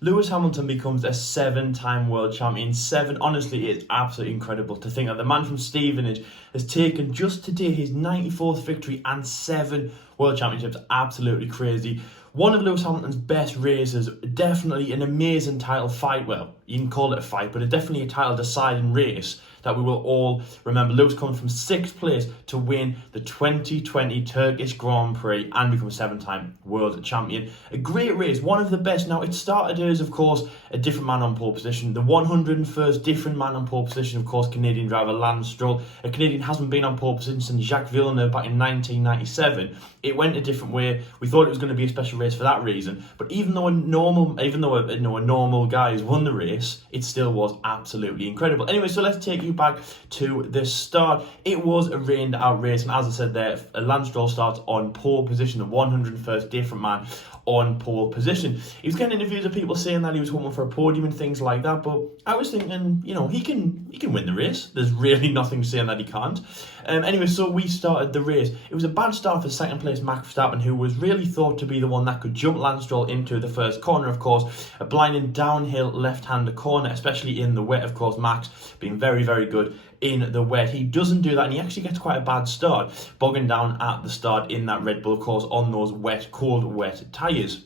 Lewis Hamilton becomes a 7-time world champion. 7, honestly, it's absolutely incredible to think that the man from Stevenage has taken just today his 94th victory and 7 world championships. Absolutely crazy. One of Lewis Hamilton's best races, definitely an amazing title fight. Well, you can call it a fight, but it's definitely a title deciding race that we will all remember. Lewis comes from 6th place to win the 2020 Turkish Grand Prix and become a 7-time world champion. A great race, one of the best. Now, it started as, of course, a different man on pole position. The 101st different man on pole position, of course, Canadian driver Lance Stroll. A Canadian hasn't been on pole position since Jacques Villeneuve back in 1997. It went a different way. We thought it was going to be a special race for that reason. But even though a normal guy has won the race, it still was absolutely incredible. Anyway, so let's take you back to the start. It was a rained out race, and as I said there, Lance Stroll starts on pole position, the 101st different man on pole position. He was getting interviews of people saying that he was hoping for a podium and things like that, but I was thinking, he can win the race. There's really nothing saying that he can't. Anyway, so we started the race. It was a bad start for second place Max Verstappen, who was really thought to be the one that could jump Lance Stroll into the first corner, of course. A blinding downhill left-hander corner, especially in the wet, of course. Max being very, very good in the wet. He doesn't do that, and he actually gets quite a bad start, bogging down at the start in that Red Bull course on those cold, wet tyres.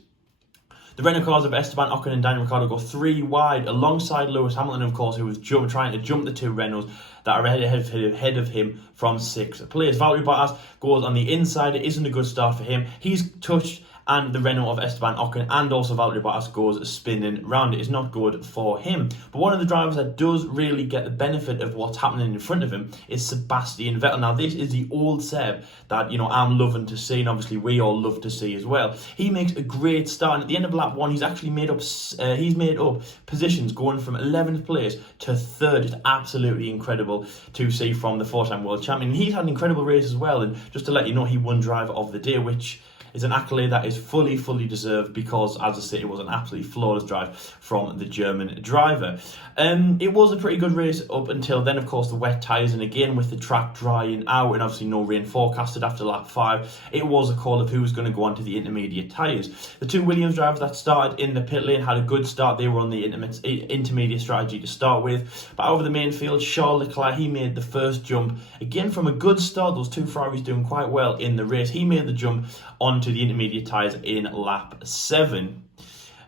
The Renault cars of Esteban Ocon and Daniel Ricciardo go 3 wide alongside Lewis Hamilton, of course, who was trying to jump the 2 Renaults that are ahead of him from 6th place. Valtteri Bottas goes on the inside. It isn't a good start for him. He's touched, and the Renault of Esteban Ocon and also Valtteri Bottas goes spinning round. It is not good for him. But one of the drivers that does really get the benefit of what's happening in front of him is Sebastian Vettel. Now, this is the old Seb that, I'm loving to see, and obviously we all love to see as well. He makes a great start, and at the end of lap 1, he's actually made up positions going from 11th place to 3rd. It's absolutely incredible to see from the 4-time world champion. He's had an incredible race as well, and just to let you know, he won driver of the day, which is an accolade that is fully deserved because, as I say, it was an absolutely flawless drive from the German driver. It was a pretty good race up until then, of course, the wet tyres, and again with the track drying out and obviously no rain forecasted after lap 5, it was a call of who was going to go onto the intermediate tyres. The 2 Williams drivers that started in the pit lane had a good start. They were on the intermediate strategy to start with. But over the main field, Charles Leclerc, he made the first jump. Again, from a good start, those 2 Ferraris doing quite well in the race. He made the jump onto the intermediate tyres in lap 7.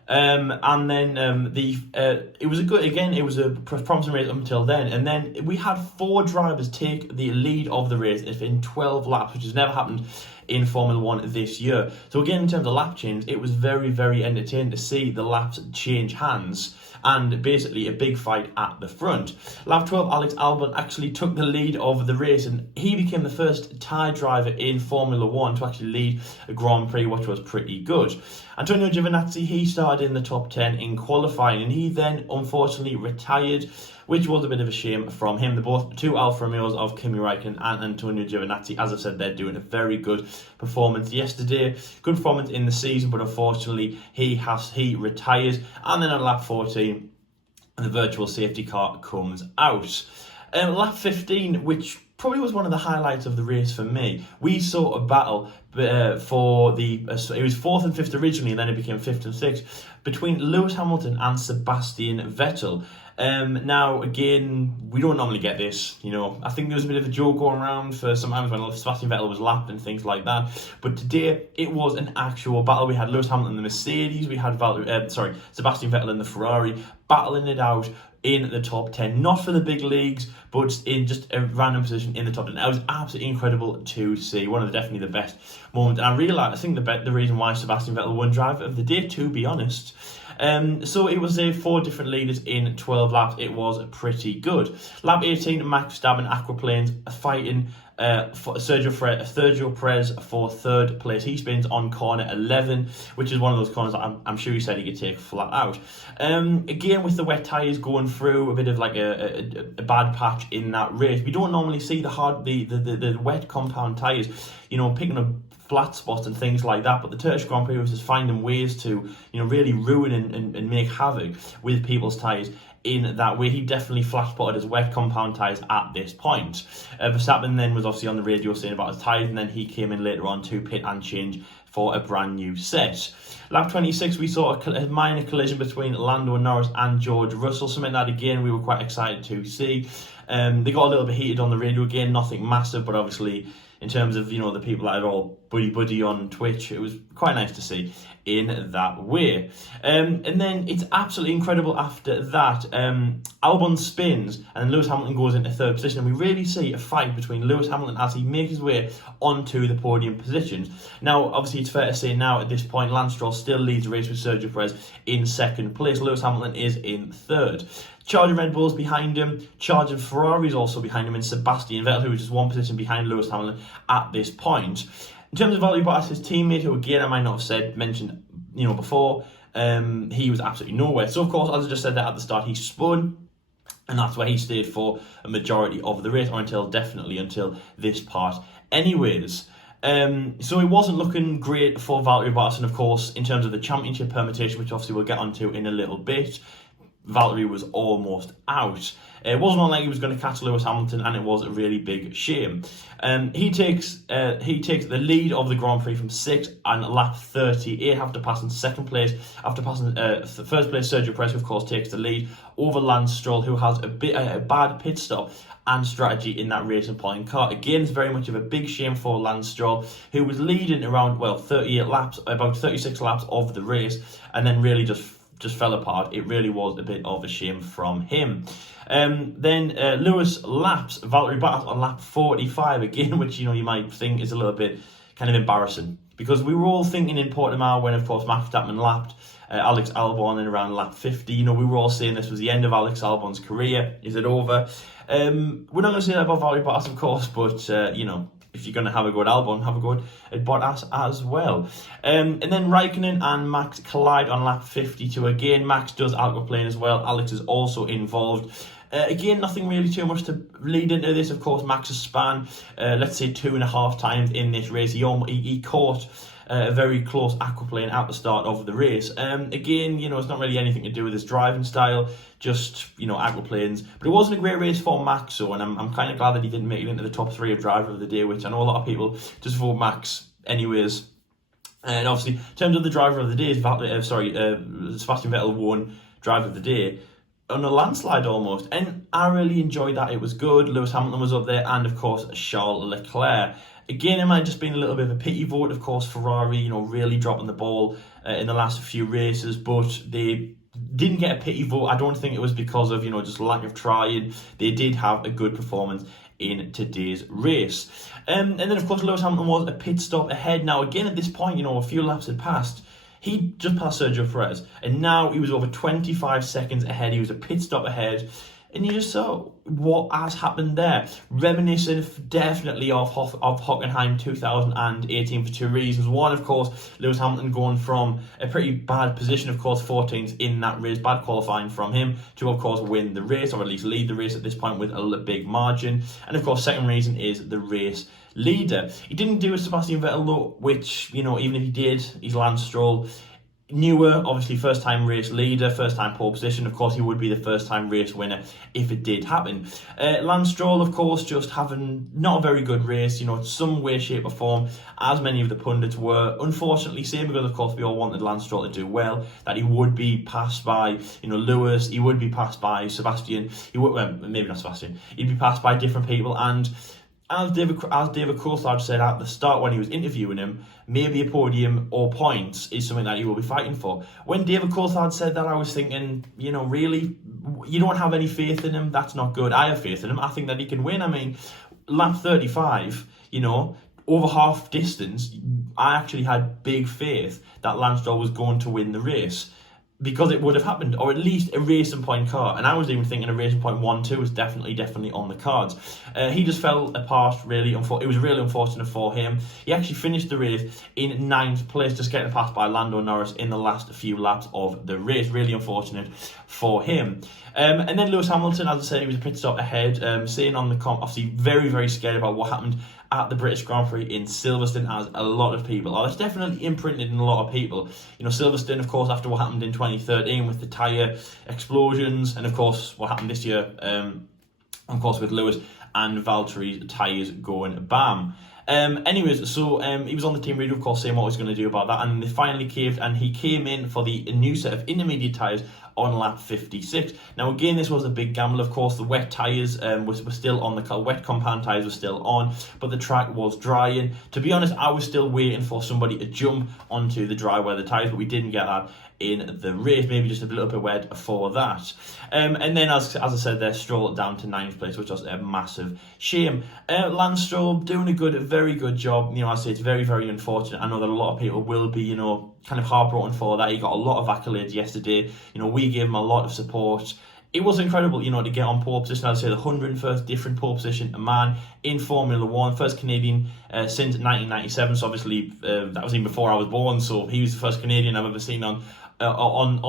And then it was a promising race up until then, and then we had 4 drivers take the lead of the race in 12 laps, which has never happened in Formula 1 this year. So again, in terms of lap change, it was very, very entertaining to see the laps change hands and basically a big fight at the front. Lap 12, Alex Albon actually took the lead of the race, and he became the first Thai driver in Formula 1 to actually lead a Grand Prix, which was pretty good. Antonio Giovinazzi, he started in the top 10 in qualifying, and he then unfortunately retired, which was a bit of a shame from him. The 2 Alfa Romeos of Kimi Räikkönen and Antonio Giovinazzi, as I said, they're doing a very good performance yesterday. Good performance in the season, but unfortunately he retires. And then on lap 14, the virtual safety car comes out. Lap 15, which probably was one of the highlights of the race for me. We saw a battle for the it was 4th and 5th originally, and then it became 5th and 6th between Lewis Hamilton and Sebastian Vettel. Now, again, we don't normally get this, I think there was a bit of a joke going around for sometimes when Sebastian Vettel was lapped and things like that, but today it was an actual battle. We had Lewis Hamilton in the Mercedes, we had Sebastian Vettel in the Ferrari, battling it out in the top 10, not for the big leagues, but in just a random position in the top 10. It was absolutely incredible to see, definitely the best moments, and I think the reason why Sebastian Vettel won driver of the day, to be honest. So it was 4 different leaders in 12 laps. It was pretty good. Lap 18, Max Verstappen aquaplanes fighting for Sergio Perez for 3rd place. He spins on corner 11, which is one of those corners that I'm sure he said he could take flat out. Again, with the wet tyres going through a bit of like a bad patch in that race. We don't normally see the wet compound tyres, picking up flat spots and things like that, but the Turkish Grand Prix was just finding ways to really ruin and make havoc with people's tyres in that way. He definitely flash spotted his wet compound tyres at this point. Verstappen then was obviously on the radio saying about his tyres, and then he came in later on to pit and change for a brand new set. Lap 26, we saw a minor collision between Lando Norris and George Russell, something that again we were quite excited to see. They got a little bit heated on the radio again, nothing massive, but obviously in terms of, the people that are all buddy on Twitch, it was quite nice to see in that way. And then it's absolutely incredible after that. Albon spins and Lewis Hamilton goes into third position, and we really see a fight between Lewis Hamilton as he makes his way onto the podium positions. Now, obviously, it's fair to say now at this point, Lance Stroll still leads the race with Sergio Perez in second place. Lewis Hamilton is in third. Charging Red Bull's behind him. Charging Ferrari's also behind him, and Sebastian Vettel, who is just one position behind Lewis Hamilton at this point. In terms of Valtteri Bottas, his teammate, who again I might not have mentioned before, he was absolutely nowhere. So of course, as I just said that at the start, he spun, and that's where he stayed for a majority of the race, or definitely until this part anyways. So it wasn't looking great for Valtteri Bottas, and of course, in terms of the championship permutation, which obviously we'll get onto in a little bit, Valtteri was almost out. It wasn't like he was going to catch Lewis Hamilton, and it was a really big shame. He takes the lead of the Grand Prix from 6th and lap 38 after passing second place. After passing first place, Sergio Perez, of course, takes the lead over Lance Stroll, who has a bad pit stop and strategy in that Racing Point car. Again, it's very much of a big shame for Lance Stroll, who was leading around 38 laps, about 36 laps of the race, and then really just fell apart. It really was a bit of a shame from him. Then Lewis laps Valtteri Bottas on lap 45 again, which you might think is a little bit kind of embarrassing, because we were all thinking in Portimao when, of course, Max Verstappen lapped Alex Albon in around lap 50. We were all saying this was the end of Alex Albon's career. Is it over? We're not going to say that about Valtteri Bottas, of course, but if you're going to have a go at Albon, have a go at Bottas as well. And then Raikkonen and Max collide on lap 52 again. Max does aquaplane as well. Alex is also involved. Again, nothing really too much to lead into this. Of course, Max's span, let's say 2.5 times in this race. He caught a very close aquaplane at the start of the race. Again, it's not really anything to do with his driving style, just, aquaplanes. But it wasn't a great race for Max, so, and I'm kind of glad that he didn't make it into the top 3 of driver of the day, which I know a lot of people just vote Max anyways. And obviously, in terms of the driver of the day, Sebastian Vettel won driver of the day on a landslide almost, and I really enjoyed that. It was good. Lewis Hamilton was up there, and of course Charles Leclerc. Again, it might have just been a little bit of a pity vote. Of course, Ferrari, really dropping the ball in the last few races, but they didn't get a pity vote. I don't think it was because of just lack of trying. They did have a good performance in today's race. And then of course Lewis Hamilton was a pit stop ahead. Now again, at this point, a few laps had passed. He just passed Sergio Perez, and now he was over 25 seconds ahead. He was a pit stop ahead, and you just saw what has happened there. Reminiscent definitely of Hockenheim 2018 for 2 reasons. One, of course, Lewis Hamilton going from a pretty bad position, of course, 14th in that race, bad qualifying from him, to, of course, win the race, or at least lead the race at this point with a big margin. And, of course, second reason is the race leader. He didn't do a Sebastian Vettel though, which, even if he did, he's Lance Stroll. Newer, obviously first time race leader, first time pole position. Of course, he would be the first time race winner if it did happen. Lance Stroll, of course, just having not a very good race, some way, shape or form, as many of the pundits were. Unfortunately, same because, of course, we all wanted Lance Stroll to do well, that he would be passed by, Lewis, he would be passed by Sebastian, maybe not Sebastian, he'd be passed by different people, and as David Coulthard said at the start when he was interviewing him, maybe a podium or points is something that he will be fighting for. When David Coulthard said that, I was thinking, really, you don't have any faith in him? That's not good. I have faith in him. I think that he can win. I mean, lap 35, over half distance, I actually had big faith that Lance Stroll was going to win the race, because it would have happened, or at least a Racing Point car. And I was even thinking a Racing Point 1-2 was definitely on the cards. He just fell apart, really. It was really unfortunate for him. He actually finished the race in 9th place, just getting passed by Lando Norris in the last few laps of the race. Really unfortunate for him. And then Lewis Hamilton, as I said, he was a pit stop ahead, saying on the obviously very, very scared about what happened at the British Grand Prix in Silverstone, as a lot of people are. It's definitely imprinted in a lot of people. Silverstone, of course, after what happened in 2013 with the tyre explosions, and of course what happened this year, of course, with Lewis and Valtteri's tyres going bam. Anyways, so he was on the team radio, of course, saying what he was going to do about that, and they finally caved, and he came in for the new set of intermediate tyres on lap 56. Now again, this was a big gamble. Of course, the wet tyres were still on, the wet compound tyres were still on, but the track was drying. To be honest, I was still waiting for somebody to jump onto the dry weather tyres, but we didn't get that in the race, maybe just a little bit wet for that. And then, as I said there, Stroll down to 9th place, which was a massive shame. Lance Stroll doing a very good job. You know, I say it's very, very unfortunate. I know that a lot of people will be, you know, kind of heartbroken for that. He got a lot of accolades yesterday. You know, we gave him a lot of support. It was incredible, you know, to get on pole position. I'd say the 101st different pole position, a man in Formula One, first Canadian since 1997. So obviously that was even before I was born. So he was the first Canadian I've ever seen on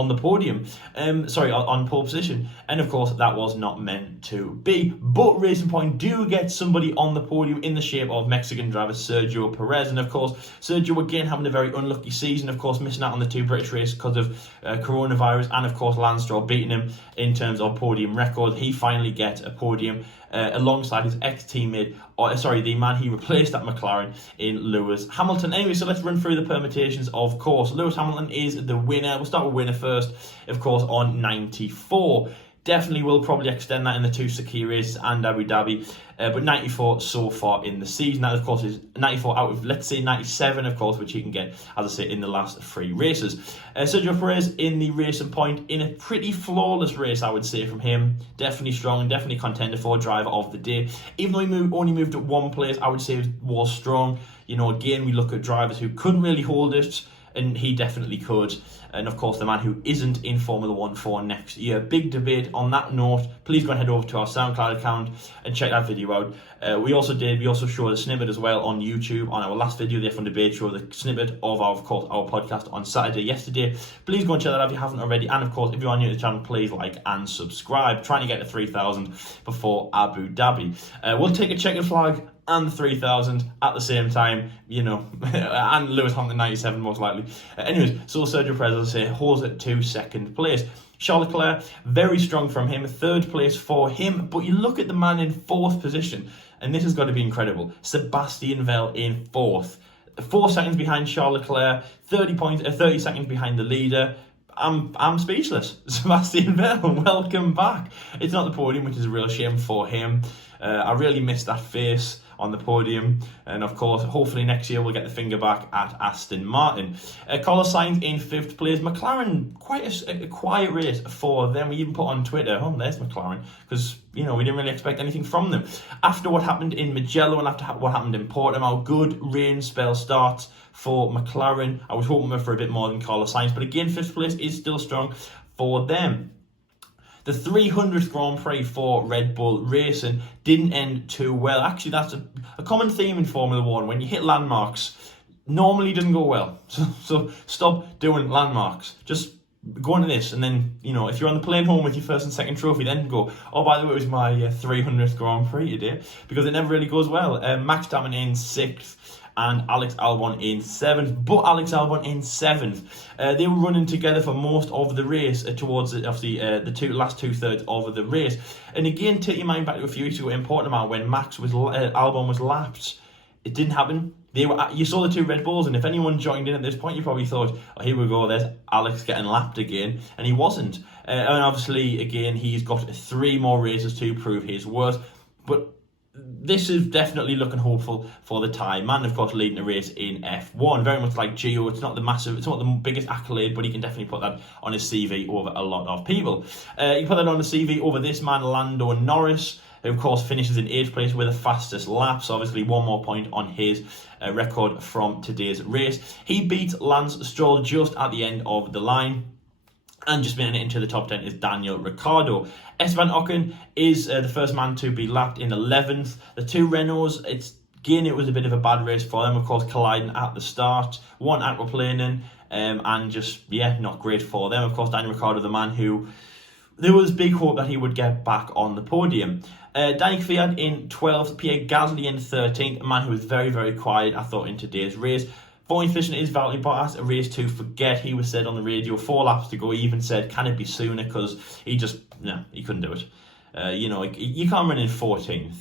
the podium, on pole position, and of course that was not meant to be. But Racing Point do get somebody on the podium in the shape of Mexican driver Sergio Perez, and of course Sergio again having a very unlucky season, of course missing out on the 2 British races because of coronavirus, and of course Lance Stroll beating him in terms of podium record. He finally gets a podium alongside his ex-teammate, the man he replaced at McLaren in Lewis Hamilton. Anyway, so let's run through the permutations. Of course, Lewis Hamilton is the winner. We'll start with winner first, of course, on 94. Definitely will probably extend that in the 2 Sakir races and Abu Dhabi, but 94 so far in the season. That, of course, is 94 out of, let's say, 97, of course, which he can get, as I say, in the last 3 races. Sergio Perez in the Racing Point in a pretty flawless race, I would say, from him. Definitely strong, definitely contender for driver of the day. Even though he only moved at 1 place, I would say it was strong. You know, again, we look at drivers who couldn't really hold it, and he definitely could. And of course, the man who isn't in Formula 1 for next year. Big debate on that note. Please go and head over to our SoundCloud account and check that video out. We also showed a snippet as well on YouTube on our last video, the F1 debate show, the snippet of our podcast on Saturday yesterday. Please go and check that out if you haven't already. And of course, if you are new to the channel, please like and subscribe. Trying to get to 3,000 before Abu Dhabi. We'll take a checkered flag and the 3,000 at the same time, you know, and Lewis Hamilton 97 most likely. Anyways, so Sergio Perez, as I say, holds it to 2nd place. Charles Leclerc, very strong from him, 3rd place for him, but you look at the man in 4th position, and this has got to be incredible. Sebastian Vettel in 4th. 4 seconds behind Charles Leclerc, 30 seconds behind the leader. I'm speechless. Sebastian Vettel, welcome back. It's not the podium, which is a real shame for him. I really missed that face on the podium, and of course hopefully next year we'll get the finger back at Aston Martin. Carlos Sainz in 5th place. McLaren, quite a quiet race for them. We even put on Twitter, oh, there's McLaren, because you know we didn't really expect anything from them after what happened in Mugello and after what happened in Portimao. Good rain spell starts for McLaren. I was hoping for a bit more than Carlos Sainz, but again 5th place is still strong for them. The 300th Grand Prix for Red Bull Racing didn't end too well. Actually, that's a common theme in Formula 1. When you hit landmarks, normally doesn't go well. So stop doing landmarks. Just go into this, and then, you know, if you're on the plane home with your 1st and 2nd trophy, then go, oh, by the way, it was my 300th Grand Prix today, because it never really goes well. Max Verstappen in 6th. And Alex Albon in 7th, but Alex Albon in 7th. They were running together for most of the race towards the last 2/3 of the race. And again, take your mind back to a few weeks ago in Portimao when Albon was lapped. It didn't happen. You saw the 2 Red Bulls, and if anyone joined in at this point, you probably thought, oh, here we go, there's Alex getting lapped again, and he wasn't. And obviously, again, he's got 3 more races to prove his worth, but this is definitely looking hopeful for the Thai man, of course, leading the race in F1. Very much like Gio, it's not the biggest accolade, but he can definitely put that on his CV over a lot of people. You put that on the CV over this man, Lando Norris, who of course finishes in 8th place with the fastest lap, so obviously 1 more point on his record from today's race. He beat Lance Stroll just at the end of the line. And just making it into the top 10 is Daniel Ricciardo. Esteban Ocon is the first man to be lapped in 11th. The 2 Renaults, it was a bit of a bad race for them, of course, colliding at the start. 1 aquaplaning, and just, not great for them. Of course, Daniel Ricciardo, the man who, there was big hope that he would get back on the podium. Danny Kvyat in 12th, Pierre Gasly in 13th, a man who was very, very quiet, I thought, in today's race. 14th position is Valtteri Bottas, a race to forget. He was said on the radio 4 laps to go. He even said, can it be sooner? Because he couldn't do it. You can't run in 14th.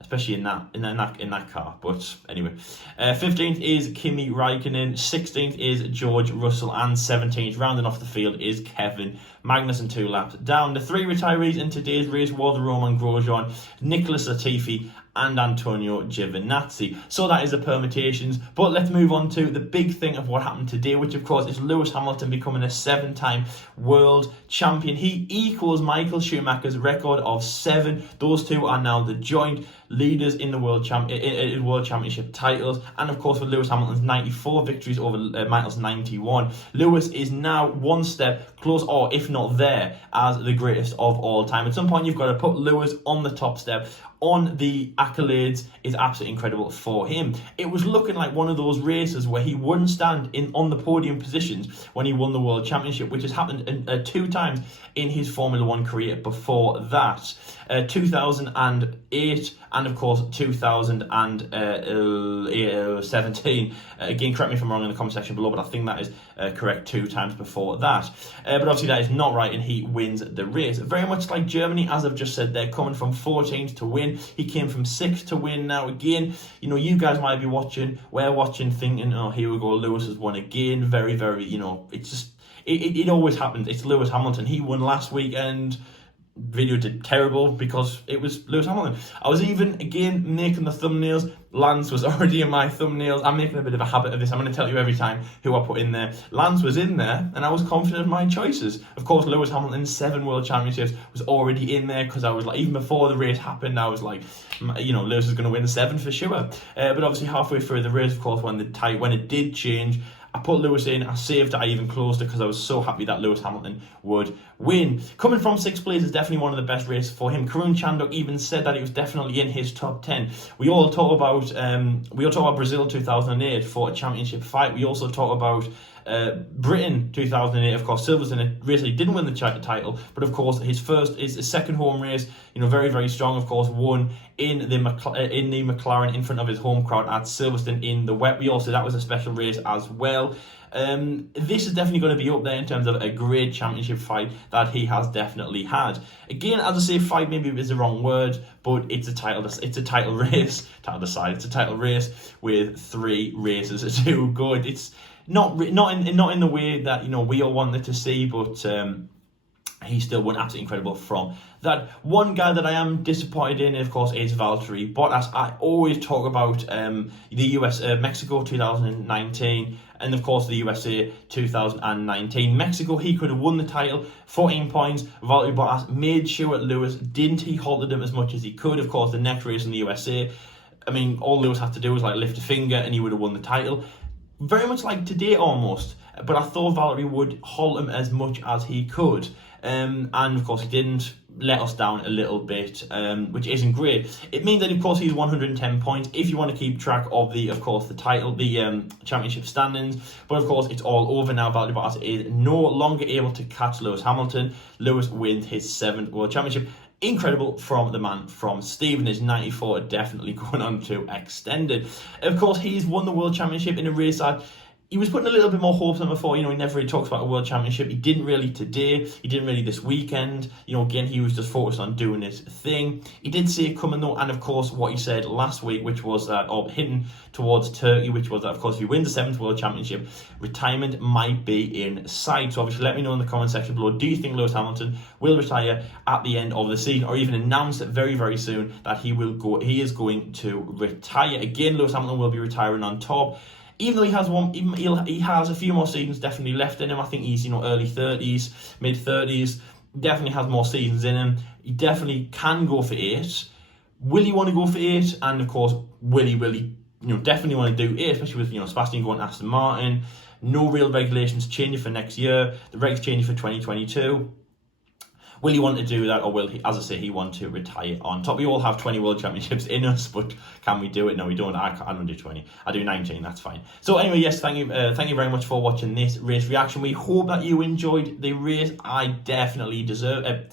especially in that car. But anyway, 15th is Kimi Raikkonen, 16th is George Russell, and 17th, rounding off the field, is Kevin Magnussen, 2 laps down. The 3 retirees in today's race was Romain Grosjean, Nicholas Latifi, and Antonio Giovinazzi. So that is the permutations, but let's move on to the big thing of what happened today, which of course is Lewis Hamilton becoming a 7-time world champion. He equals Michael Schumacher's record of 7. Those two are now the joint leaders in the world championship titles, and of course with Lewis Hamilton's 94 victories over Michael's 91, Lewis is now one step close, or if not there, as the greatest of all time. At some point you've got to put Lewis on the top step. On the accolades is absolutely incredible for him. It was looking like one of those races where he wouldn't stand on the podium positions when he won the World Championship, which has happened 2 times in his Formula 1 career before that. 2008 and of course 2017. Again, correct me if I'm wrong in the comment section below, but I think that is correct, 2 times before that. But obviously that is not right, and he wins the race. Very much like Germany, as I've just said, they're coming from 14th to win. He came from 6th to win. Now again, you know, you guys might be watching, we're watching thinking, oh, here we go, Lewis has won again. Very, very, you know, it's just, it always happens. It's Lewis Hamilton. He won last week, and video did terrible because it was Lewis Hamilton. I was even, again, making the thumbnails. Lance was already in my thumbnails. I'm making a bit of a habit of this. I'm going to tell you every time who I put in there. Lance was in there, and I was confident in my choices. Of course, Lewis Hamilton's 7 world championships was already in there, because I was like, even before the race happened, I was like, you know, Lewis is going to win the 7 for sure. But obviously halfway through the race, of course, when it did change, I put Lewis in, I saved it, I even closed it because I was so happy that Lewis Hamilton would win. Coming from 6th place is definitely one of the best races for him. Karun Chandok even said that he was definitely in his top 10. We all talk about Brazil 2008 for a championship fight. We also talk about Britain 2008, of course. Silverstone race, he didn't win the title, but of course his second home race, you know, very, very strong, of course, won in the McLaren in front of his home crowd at Silverstone in the wet. We also, that was a special race as well. This is definitely going to be up there in terms of a great championship fight that he has definitely had. Again, as I say, fight maybe is the wrong word, but it's a title race. It's a title race with 3 races to go. It's not in the way that, you know, we all wanted to see, but he still won absolutely incredible from that. One guy that I am disappointed in, of course, is Valtteri Bottas. I always talk about the Mexico 2019, and of course the USA 2019. Mexico, he could have won the title, 14 points. Valtteri Bottas made sure Lewis didn't. He halted him as much as he could. Of course, the next race in the USA, I mean, all Lewis had to do was like lift a finger and he would have won the title. Very much like today almost, but I thought Valtteri would halt him as much as he could. And of course he didn't. Let us down a little bit, which isn't great. It means that, of course, he's 110 points if you want to keep track of the championship standings. But of course, it's all over now. Valtteri Bottas is no longer able to catch Lewis Hamilton. Lewis wins his 7th world championship. Incredible from the man from Stevenage. 94 definitely going on to extended. Of course, he's won the world championship in a race that he was putting a little bit more hopes on before. You know, he never really talks about a world championship. He didn't really today. He didn't really this weekend. You know, again, he was just focused on doing his thing. He did see it coming though, and of course, what he said last week, which was that, hitting towards Turkey, which was that, of course, if he wins the 7th world championship, retirement might be in sight. So obviously, let me know in the comment section below. Do you think Lewis Hamilton will retire at the end of the season, or even announce it very, very soon that he is going to retire? Again, Lewis Hamilton will be retiring on top. Even though he has a few more seasons definitely left in him. I think he's, you know, early 30s, mid 30s. Definitely has more seasons in him. He definitely can go for 8. Will he want to go for 8? And of course, will he, you know, definitely want to do 8, especially with, you know, Sebastian going to Aston Martin. No real regulations changing for next year. The regs changing for 2022. Will he want to do that, or will he, as I say, he want to retire on top? We all have 20 world championships in us, but can we do it? No, we don't. I don't do 20. I do 19. That's fine. So anyway, yes, thank you very much for watching this race reaction. We hope that you enjoyed the race. I definitely deserved it.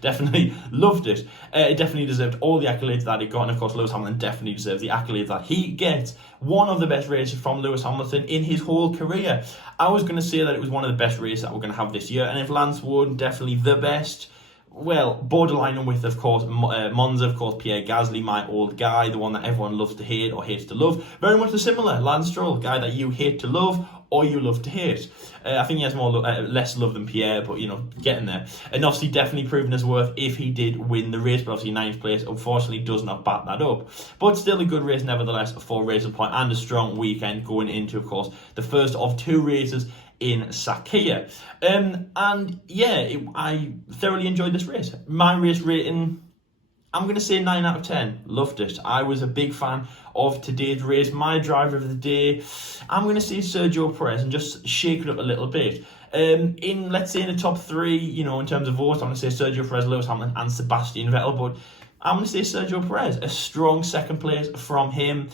Definitely loved it. It definitely deserved all the accolades that it got, and of course, Lewis Hamilton definitely deserves the accolades that he gets. One of the best races from Lewis Hamilton in his whole career. I was going to say that it was one of the best races that we're going to have this year, and if Lance won, definitely the best. well, borderline with, of course, Monza, of course, Pierre Gasly, my old guy, the one that everyone loves to hate or hates to love. Very much the similar, Lance Stroll, guy that you hate to love or you love to hate. I think he has less love than Pierre, but, you know, getting there. And obviously definitely proven his worth if he did win the race, but obviously 9th place, unfortunately, does not back that up. But still a good race, nevertheless, for Racing Point, and a strong weekend going into, of course, the first of 2 races in Sakhir. And yeah, I thoroughly enjoyed this race. My race rating, I'm going to say 9 out of 10. Loved it. I was a big fan of today's race. My driver of the day, I'm going to say Sergio Perez, and just shake it up a little bit. Let's say in the top 3, you know, in terms of votes, I'm going to say Sergio Perez, Lewis Hamilton and Sebastian Vettel, but I'm going to say Sergio Perez. A strong second place from him.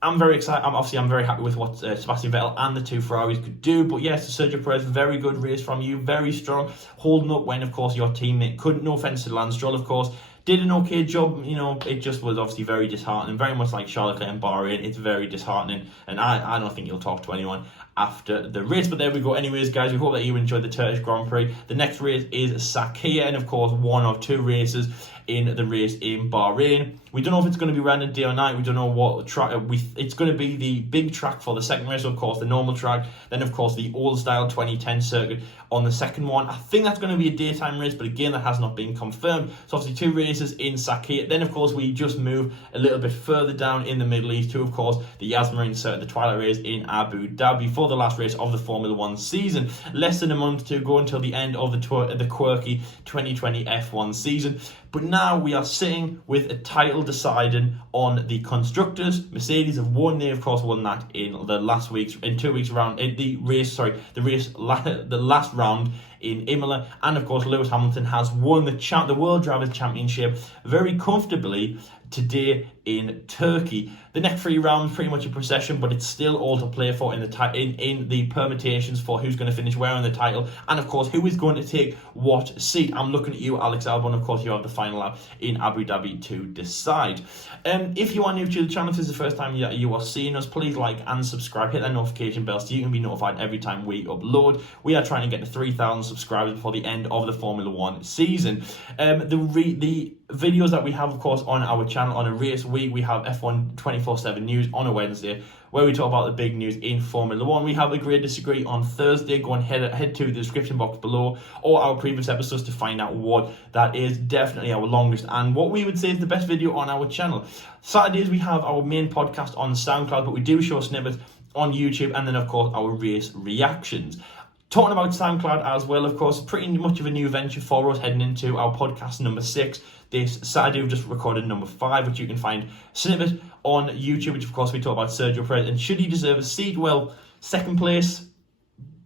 I'm very excited. I'm very happy with what Sebastian Vettel and the 2 Ferraris could do. But yes, Sergio Perez, very good race from you. Very strong. Holding up when, of course, your teammate couldn't. No offence to Lance Stroll, of course. Did an okay job. You know, it just was obviously very disheartening. Very much like Charles Leclerc and Bahrain. It's very disheartening. And I don't think he'll talk to anyone after the race. But there we go. Anyways, guys, we hope that you enjoyed the Turkish Grand Prix. The next race is Sakhir, and of course, 1 of 2 races in the race in Bahrain. We don't know if it's going to be random day or night. We don't know what track. It's going to be the big track for the second race, of course, the normal track. Then, of course, the old style 2010 circuit on the second one. I think that's going to be a daytime race, but again, that has not been confirmed. So obviously 2 races in Sakhir. Then, of course, we just move a little bit further down in the Middle East to, of course, the Yas Marine circuit, the Twilight race in Abu Dhabi for the last race of the Formula 1 season. Less than a month to go until the end of the quirky 2020 F1 season. But now we are sitting with a title deciding on the constructors. Mercedes have won. They, of course, won that in the last week's, in 2 weeks round, the last round in Imola. And of course, Lewis Hamilton has won the World Drivers' Championship very comfortably today in Turkey. The next 3 rounds pretty much a procession, but it's still all to play for in the permutations for who's going to finish where in the title, and of course who is going to take what seat. I'm looking at you, Alex Albon. Of course, you have the final lap in Abu Dhabi to decide. If you are new to the channel, if this is the first time that you are seeing us, please like and subscribe. Hit that notification bell so you can be notified every time we upload. We are trying to get to 3,000 subscribers before the end of the Formula 1 season. The videos that we have, of course, on our channel on a race week, we have F1 24/7 news on a Wednesday, where we talk about the big news in Formula 1. We have Agree or Disagree on Thursday. Go and head to the description box below, or our previous episodes to find out what that is. Definitely our longest and what we would say is the best video on our channel. Saturdays we have our main podcast on SoundCloud, but we do show snippets on YouTube, and then of course our race reactions. Talking about SoundCloud as well, of course, pretty much of a new venture for us, heading into our podcast number 6. This Saturday we've just recorded number 5, which you can find snippet on YouTube, which of course we talk about Sergio Perez, and should he deserve a seat? Well, second place,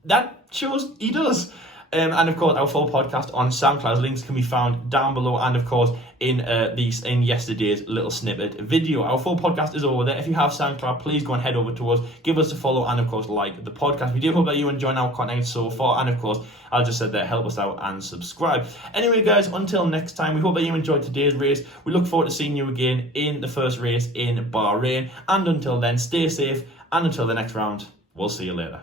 that shows he does. And of course, our full podcast on SoundCloud links can be found down below, and of course in yesterday's little snippet video. Our full podcast is over there. If you have SoundCloud, please go and head over to us, give us a follow, and of course like the podcast. We do hope that you enjoy our content so far, and of course, I just said there, help us out and subscribe. Anyway, guys, until next time, we hope that you enjoyed today's race. We look forward to seeing you again in the first race in Bahrain, and until then, stay safe, and until the next round, we'll see you later.